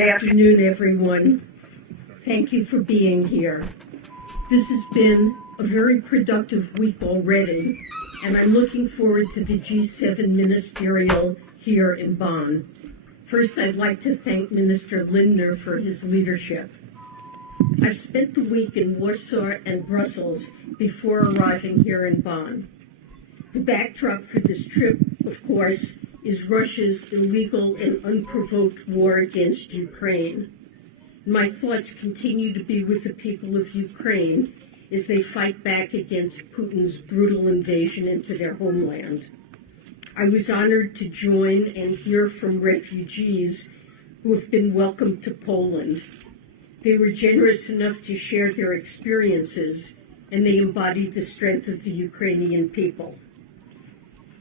afternoon, everyone. Thank you for being here. This has been a very productive week already, and I'm looking forward to the G7 ministerial here in Bonn. First, I'd like to thank Minister Lindner for his leadership. I've spent the week in Warsaw and Brussels before arriving here in Bonn. The backdrop for this trip, of course, is Russia's illegal and unprovoked war against Ukraine. My thoughts continue to be with the people of Ukraine as they fight back against Putin's brutal invasion into their homeland. I was honored to join and hear from refugees who have been welcomed to Poland. They were generous enough to share their experiences, and they embodied the strength of the Ukrainian people.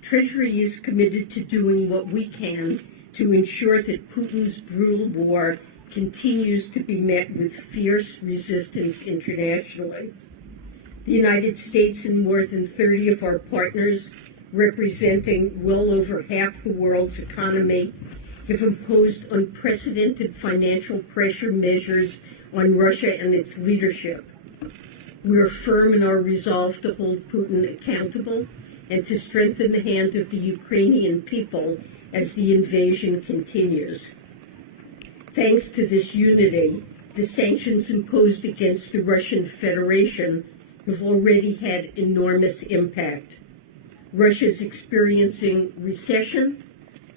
Treasury is committed to doing what we can to ensure that Putin's brutal war continues to be met with fierce resistance internationally. The United States and more than 30 of our partners, representing well over half the world's economy, have imposed unprecedented financial pressure measures on Russia and its leadership. We are firm in our resolve to hold Putin accountable and to strengthen the hand of the Ukrainian people as the invasion continues. Thanks to this unity, the sanctions imposed against the Russian Federation have already had enormous impact. Russia is experiencing recession,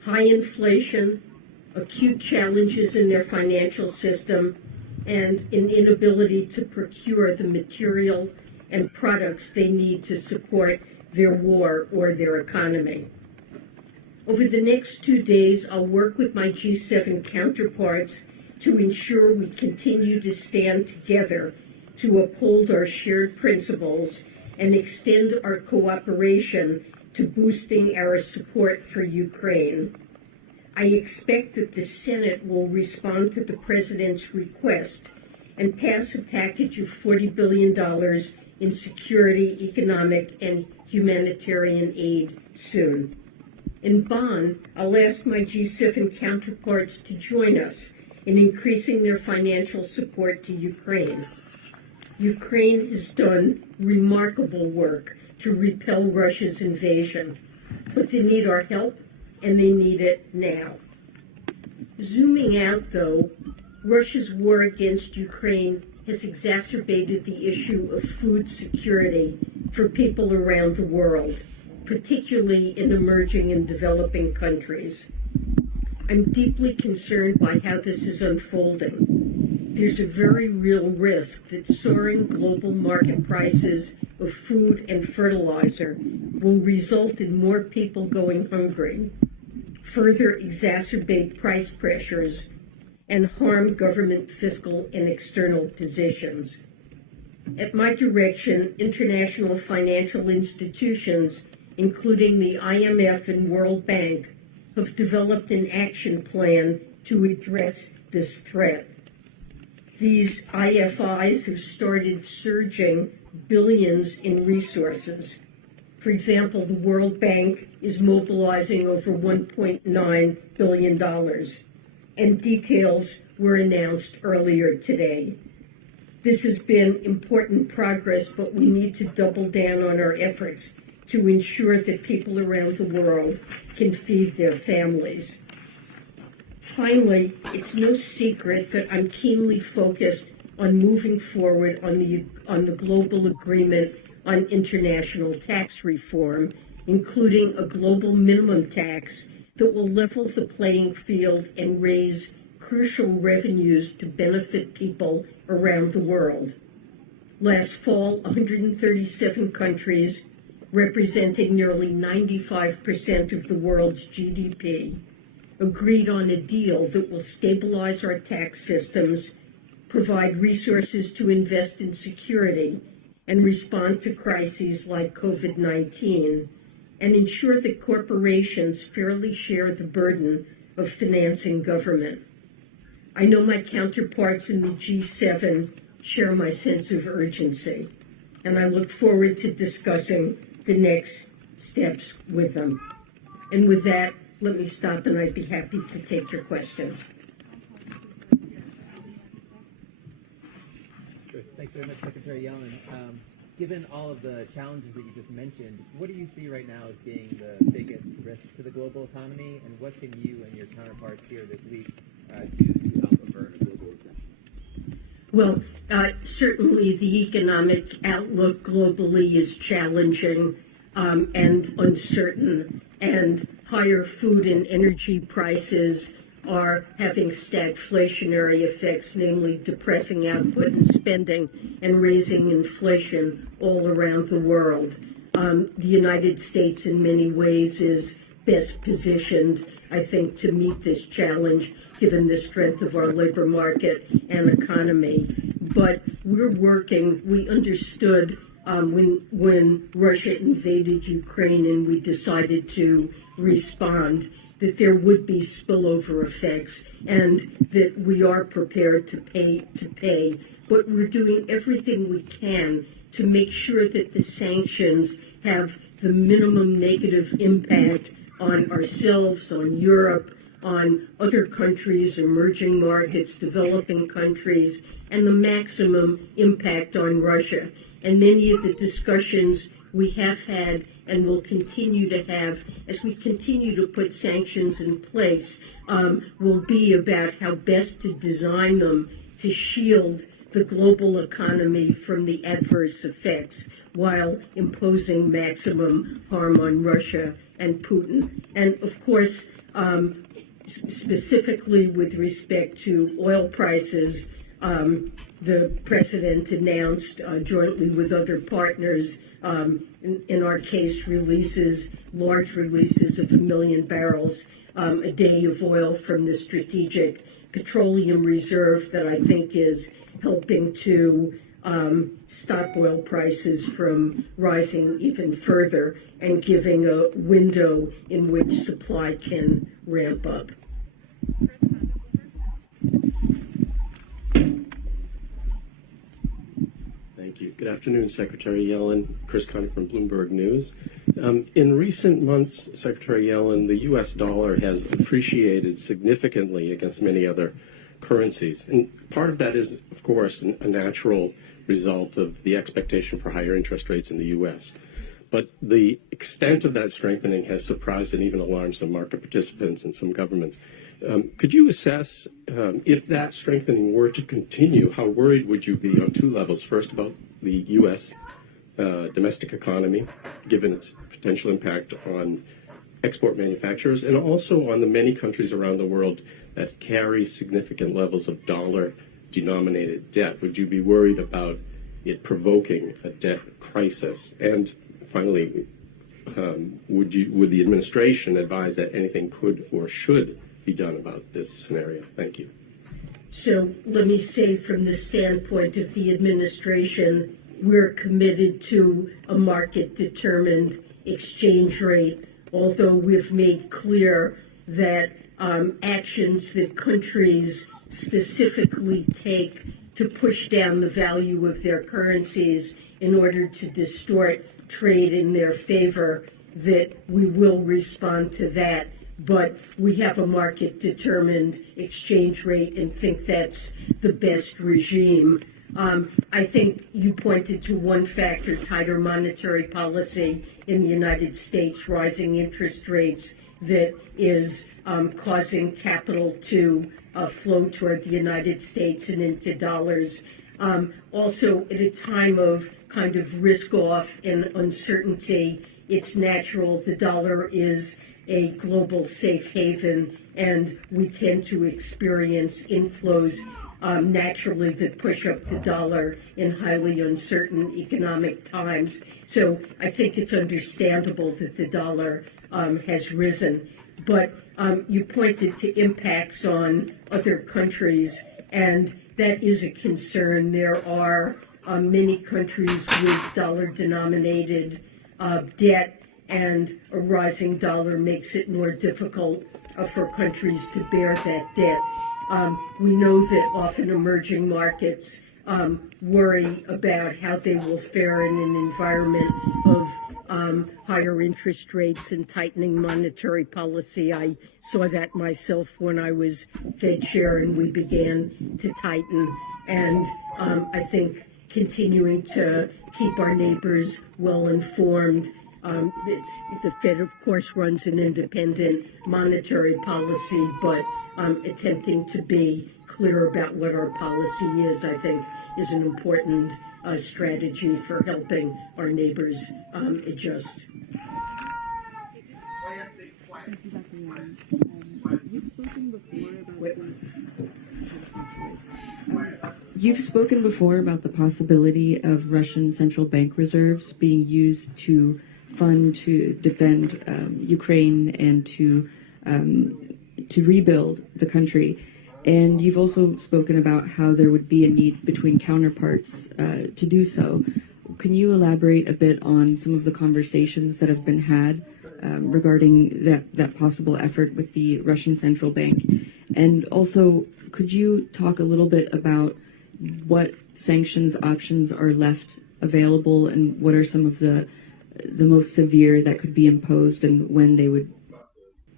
high inflation, acute challenges in their financial system, and an inability to procure the material and products they need to support their war or their economy. Over the next 2 days, I'll work with my G7 counterparts to ensure we continue to stand together to uphold our shared principles and extend our cooperation to boosting our support for Ukraine. I expect that the Senate will respond to the President's request and pass a package of $40 billion in security, economic, and humanitarian aid soon. In Bonn, I'll ask my G7 counterparts to join us in increasing their financial support to Ukraine. Ukraine has done remarkable work to repel Russia's invasion, but they need our help, and they need it now. Zooming out, though, Russia's war against Ukraine has exacerbated the issue of food security for people around the world, particularly in emerging and developing countries. I'm deeply concerned by how this is unfolding. There's a very real risk that soaring global market prices of food and fertilizer will result in more people going hungry, further exacerbate price pressures, and harm government fiscal and external positions. At my direction, international financial institutions, including the IMF and World Bank, have developed an action plan to address this threat. These IFIs have started surging billions in resources. For example, the World Bank is mobilizing over $1.9 billion, and details were announced earlier today. This has been important progress, but we need to double down on our efforts to ensure that people around the world can feed their families. Finally, it's no secret that I'm keenly focused on moving forward on the global agreement on international tax reform, including a global minimum tax that will level the playing field and raise crucial revenues to benefit people around the world. Last fall, 137 countries, representing nearly 95% of the world's GDP, agreed on a deal that will stabilize our tax systems, provide resources to invest in security and respond to crises like COVID-19, and ensure that corporations fairly share the burden of financing government. I know my counterparts in the G7 share my sense of urgency, and I look forward to discussing the next steps with them. And with that, let me stop, and I'd be happy to take your questions. very much, Secretary Yellen. Given all of the challenges that you just mentioned, what do you see right now as being the biggest risk to the global economy, and what can you and your counterparts here this week do to help avert a global recession? Well, certainly the economic outlook globally is challenging and uncertain, and higher food and energy prices are having stagflationary effects, namely depressing output and spending and raising inflation all around the world. The United States in many ways is best positioned, I think, to meet this challenge given the strength of our labor market and economy. But we understood when Russia invaded Ukraine and we decided to respond, that there would be spillover effects and that we are prepared to pay. But we're doing everything we can to make sure that the sanctions have the minimum negative impact on ourselves, on Europe, on other countries, emerging markets, developing countries, and the maximum impact on Russia. And many of the discussions we have had and will continue to have as we continue to put sanctions in place will be about how best to design them to shield the global economy from the adverse effects while imposing maximum harm on Russia and Putin. And of course, specifically with respect to oil prices, the president announced jointly with other partners, in our case, large releases of 1 million barrels a day of oil from the Strategic Petroleum Reserve that I think is helping to stop oil prices from rising even further and giving a window in which supply can ramp up. Thank you. Good afternoon, Secretary Yellen. Chris Conner from Bloomberg News. In recent months, Secretary Yellen, the U.S. dollar has appreciated significantly against many other currencies. And part of that is, of course, a natural result of the expectation for higher interest rates in the U.S. But the extent of that strengthening has surprised and even alarmed some market participants and some governments. Could you assess if that strengthening were to continue, how worried would you be on two levels? First, about the U.S. Domestic economy, given its potential impact on export manufacturers, and also on the many countries around the world that carry significant levels of dollar-denominated debt. Would you be worried about it provoking a debt crisis? And finally, would the administration advise that anything could or should be done about this scenario? Thank you. So let me say, from the standpoint of the administration, we're committed to a market-determined exchange rate, although we've made clear that actions that countries specifically take to push down the value of their currencies in order to distort trade in their favor, that we will respond to that. But we have a market-determined exchange rate and think that's the best regime. I think you pointed to one factor, tighter monetary policy in the United States, rising interest rates, that is causing capital to flow toward the United States and into dollars. Also, at a time of kind of risk-off and uncertainty, it's natural. The dollar is a global safe haven, and we tend to experience inflows naturally that push up the dollar in highly uncertain economic times. So I think it's understandable that the dollar has risen. But you pointed to impacts on other countries, and that is a concern. There are many countries with dollar-denominated debt, and a rising dollar makes it more difficult for countries to bear that debt. We know that often emerging markets worry about how they will fare in an environment of higher interest rates and tightening monetary policy. I saw that myself when I was Fed chair and we began to tighten. And I think continuing to keep our neighbors well informed. The Fed, of course, runs an independent monetary policy, but attempting to be clear about what our policy is, I think, is an important strategy for helping our neighbors adjust. You've spoken before about the possibility of Russian central bank reserves being used to fund to defend Ukraine and to rebuild the country. And you've also spoken about how there would be a need between counterparts to do so. Can you elaborate a bit on some of the conversations that have been had regarding that possible effort with the Russian central bank? And also, could you talk a little bit about what sanctions options are left available and what are some of the most severe that could be imposed and when they would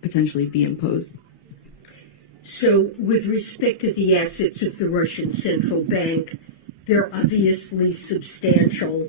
potentially be imposed? So with respect to the assets of the Russian central bank, they're obviously substantial.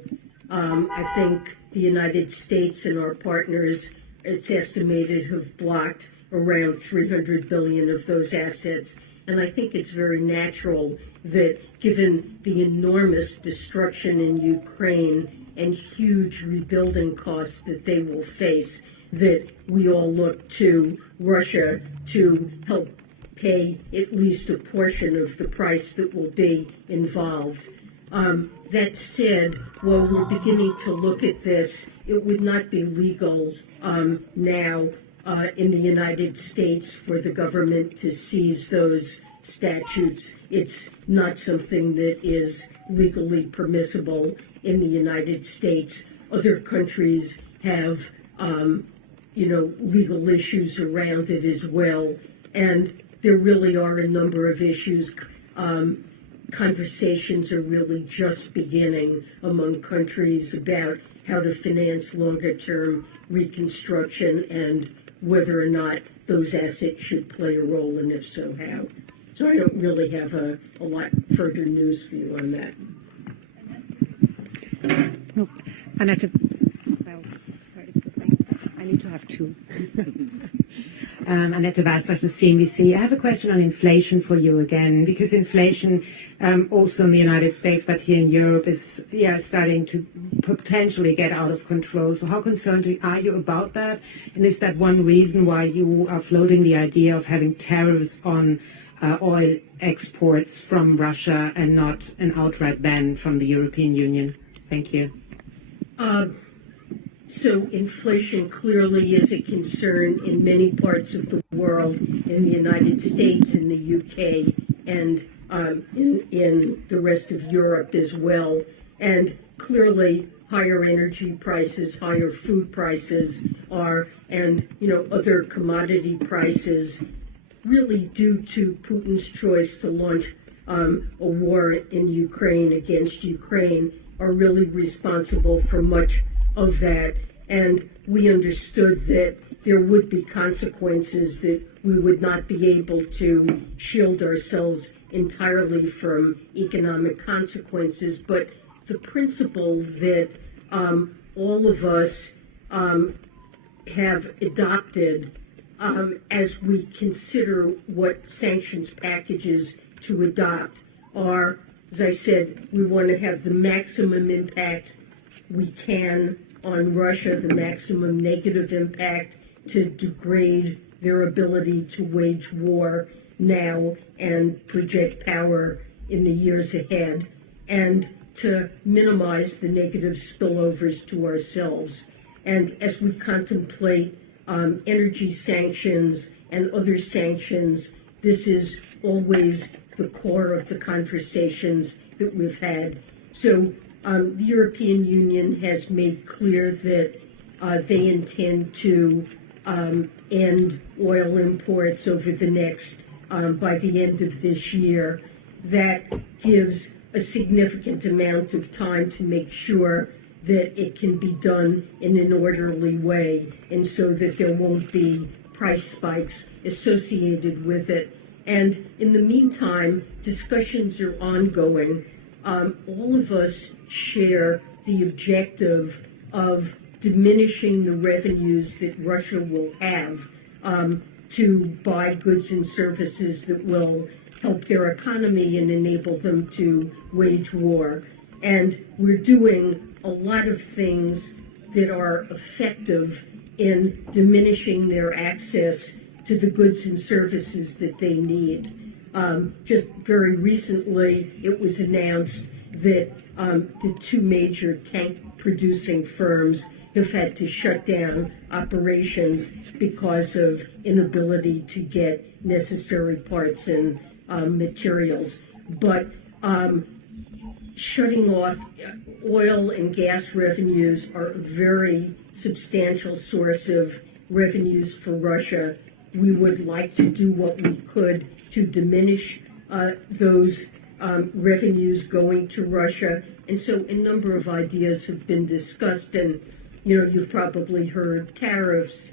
I think the United States and our partners, it's estimated, have blocked around 300 billion of those assets. And I think it's very natural that given the enormous destruction in Ukraine and huge rebuilding costs that they will face, that we all look to Russia to help pay at least a portion of the price that will be involved. That said, while we're beginning to look at this, it would not be legal now in the United States for the government to seize those statutes. It's not something that is legally permissible in the United States. Other countries have, legal issues around it as well. And there really are a number of issues. Conversations are really just beginning among countries about how to finance longer-term reconstruction and whether or not those assets should play a role, and if so, how. So I don't really have a lot further news for you on that. No, Annette, well, where is the thing? I need to have two. Annette Weisbach from CNBC. I have a question on inflation for you again, because inflation also in the United States, but here in Europe, is starting to potentially get out of control. So how concerned are you about that? And is that one reason why you are floating the idea of having tariffs on oil exports from Russia and not an outright ban from the European Union? Thank you. So inflation clearly is a concern in many parts of the world, in the United States, in the UK, and in the rest of Europe as well. And clearly higher energy prices, higher food prices and other commodity prices, really due to Putin's choice to launch a war in Ukraine against Ukraine, are really responsible for much of that. And we understood that there would be consequences, that we would not be able to shield ourselves entirely from economic consequences. But the principle that all of us have adopted as we consider what sanctions packages to adopt are, as I said, we want to have the maximum impact we can on Russia, the maximum negative impact to degrade their ability to wage war now and project power in the years ahead, and to minimize the negative spillovers to ourselves. And as we contemplate energy sanctions and other sanctions, this is always the core of the conversations that we've had. So the European Union has made clear that they intend to end oil imports over the next, by the end of this year. That gives a significant amount of time to make sure that it can be done in an orderly way, and so that there won't be price spikes associated with it. And in the meantime, discussions are ongoing all of us share the objective of diminishing the revenues that Russia will have to buy goods and services that will help their economy and enable them to wage war. And we're doing a lot of things that are effective in diminishing their access to the goods and services that they need. Just very recently, it was announced that the two major tank producing firms have had to shut down operations because of inability to get necessary parts and materials. But shutting off oil and gas revenues are a very substantial source of revenues for Russia. We would like to do what we could to diminish those revenues going to Russia. And so a number of ideas have been discussed, and you've probably heard tariffs,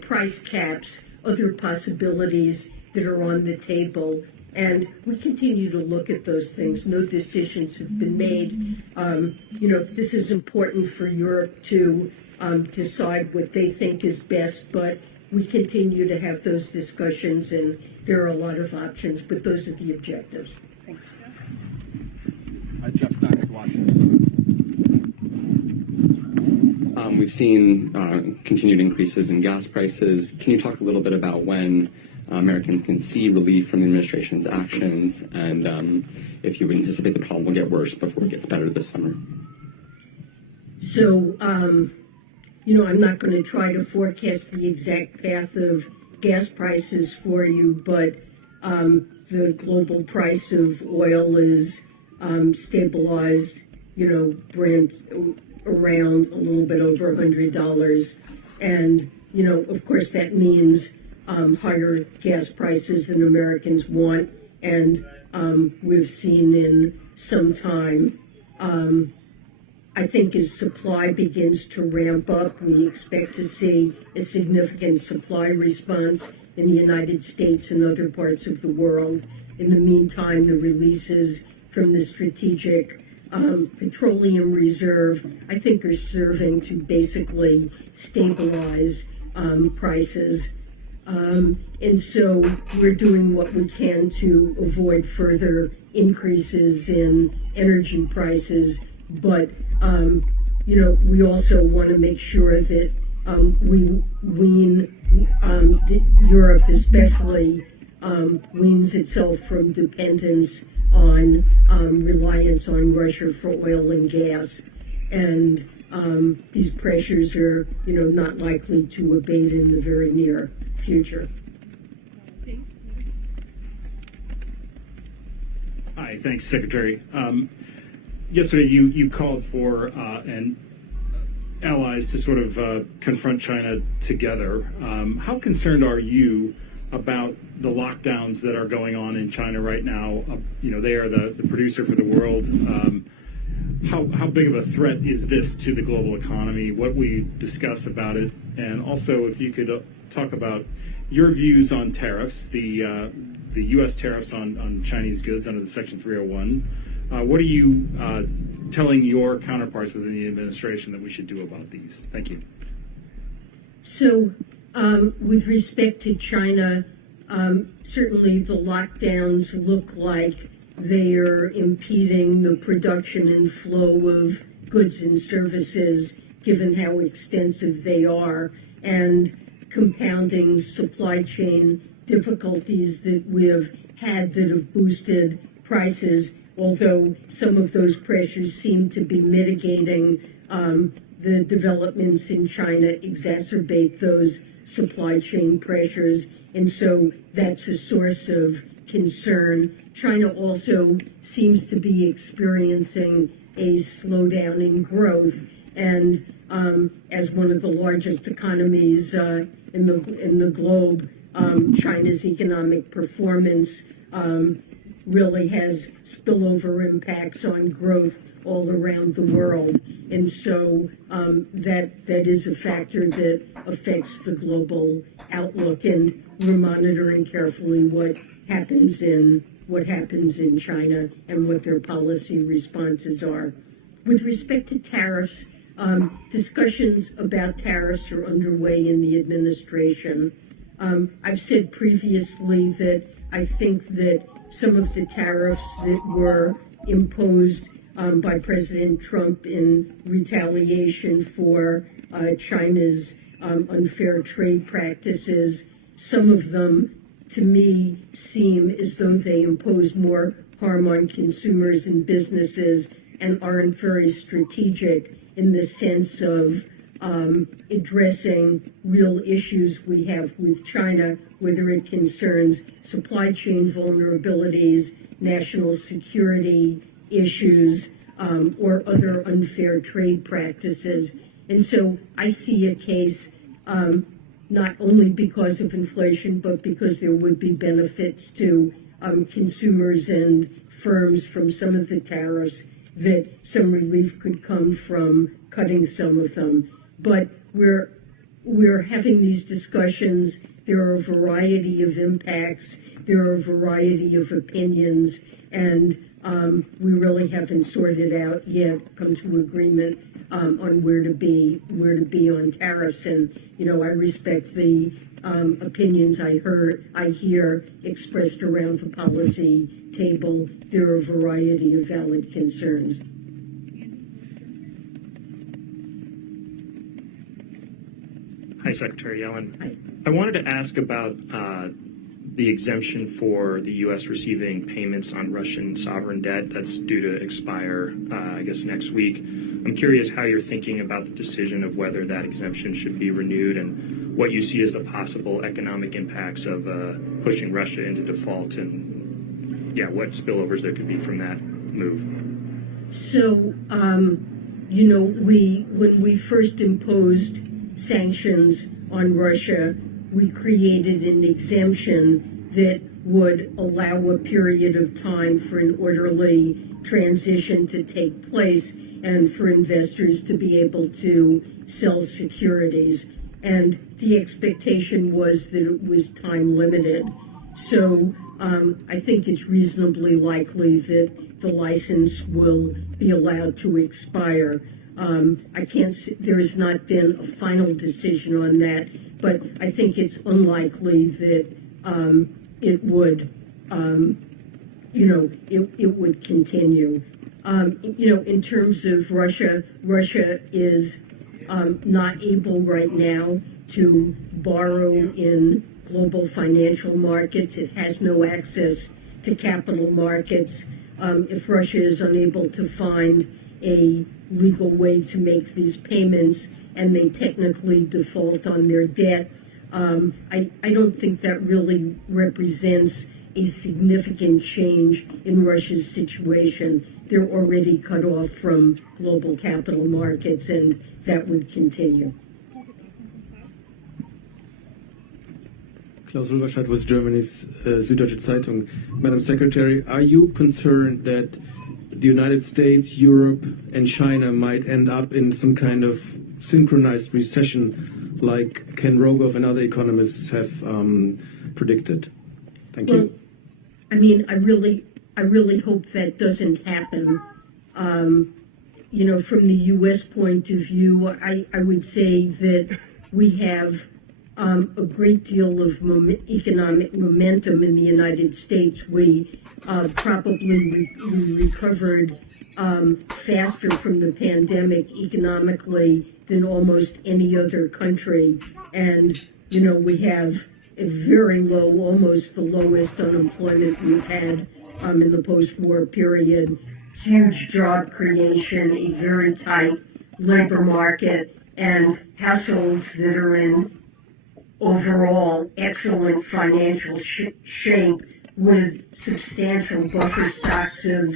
price caps, other possibilities that are on the table. And we continue to look at those things. No decisions have been made. This is important for Europe to decide what they think is best, but we continue to have those discussions, and there are a lot of options, but those are the objectives. Jeff Stein, Washington. We've seen continued increases in gas prices. Can you talk a little bit about when Americans can see relief from the administration's actions, and if you would anticipate the problem will get worse before it gets better this summer? So, I'm not going to try to forecast the exact path of gas prices for you, but the global price of oil is stabilized, Brent around a little bit over $100. And, of course, that means higher gas prices than Americans want, and we've seen in some time. I think as supply begins to ramp up, we expect to see a significant supply response in the United States and other parts of the world. In the meantime, the releases from the Strategic Petroleum Reserve, I think, are serving to basically stabilize prices. And so we're doing what we can to avoid further increases in energy prices, but we also want to make sure that we wean, that Europe especially weans itself from dependence on reliance on Russia for oil and gas. And these pressures are, not likely to abate in the very near future. Hi, thanks, Secretary. Yesterday, you called for allies to sort of confront China together. How concerned are you about the lockdowns that are going on in China right now? They are the producer for the world. How big of a threat is this to the global economy? What we discuss about it, and also if you could talk about your views on tariffs, the U.S. tariffs on Chinese goods under the Section 301. What are you telling your counterparts within the administration that we should do about these? Thank you. So, with respect to China, certainly the lockdowns look like they are impeding the production and flow of goods and services, given how extensive they are, and compounding supply chain difficulties that we have had that have boosted prices, although some of those pressures seem to be mitigating. The developments in China exacerbate those supply chain pressures, and so that's a source of concern. China also seems to be experiencing a slowdown in growth, and as one of the largest economies in the globe, China's economic performance really has spillover impacts on growth all around the world, and so that is a factor that affects the global outlook, and we're monitoring carefully what happens in what happens in China and what their policy responses are. With respect to tariffs, discussions about tariffs are underway in the administration. I've said previously that I think that some of the tariffs that were imposed by President Trump in retaliation for China's unfair trade practices, some of them, to me, seem as though they impose more harm on consumers and businesses and aren't very strategic in the sense of addressing real issues we have with China, whether it concerns supply chain vulnerabilities, national security issues, or other unfair trade practices. And so I see a case not only because of inflation, but because there would be benefits to consumers and firms from some of the tariffs, that some relief could come from cutting some of them. But we're having these discussions. There are a variety of impacts. There are a variety of opinions, and we really haven't sorted out yet, come to agreement on where to be on tariffs. And I respect the opinions I hear expressed around the policy table. There are a variety of valid concerns. Hi, Secretary Yellen. Hi. I wanted to ask about the exemption for the U.S. receiving payments on Russian sovereign debt that's due to expire, I guess, next week. I'm curious how you're thinking about the decision of whether that exemption should be renewed and what you see as the possible economic impacts of pushing Russia into default and, what spillovers there could be from that move. So, when we first imposed sanctions on Russia, we created an exemption that would allow a period of time for an orderly transition to take place and for investors to be able to sell securities. And the expectation was that it was time limited. So I think it's reasonably likely that the license will be allowed to expire. There has not been a final decision on that, but I think it's unlikely that it would, it would continue. In terms of Russia, Russia is not able right now to borrow in global financial markets. It has no access to capital markets. If Russia is unable to find a legal way to make these payments and they technically default on their debt, I don't think that really represents a significant change in Russia's situation. They're already cut off from global capital markets, and that would continue. Klaus Ulverstadt with Germany's Süddeutsche Zeitung. Madam Secretary, are you concerned that the United States, Europe, and China might end up in some kind of synchronized recession like Ken Rogoff and other economists have predicted? Thank you. I mean, I really hope that doesn't happen. From the U.S. point of view, I would say that we have a great deal of economic momentum in the United States. We probably recovered faster from the pandemic economically than almost any other country. And, we have a very low, almost the lowest unemployment we've had in the post-war period, huge job creation, a very tight labor market, and households that are in overall excellent financial shape with substantial buffer stocks of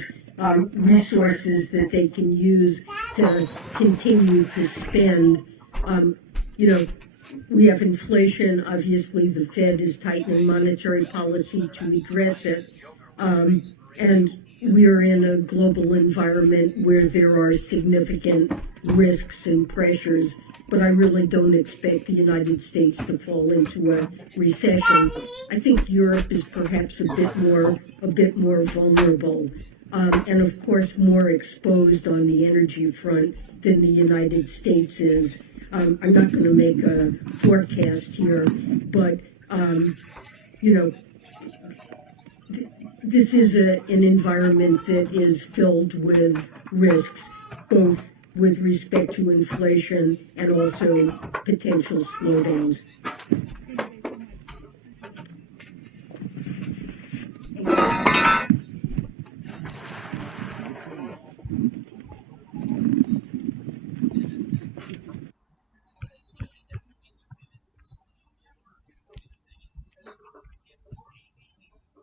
resources that they can use to continue to spend. We have inflation. Obviously, the Fed is tightening monetary policy to address it. And we're in a global environment where there are significant risks and pressures. but I really don't expect the United States to fall into a recession. I think Europe is perhaps a bit more vulnerable, and of course more exposed on the energy front than the United States is. I'm not going to make a forecast here, but this is an environment that is filled with risks, both with respect to inflation and also potential slowdowns.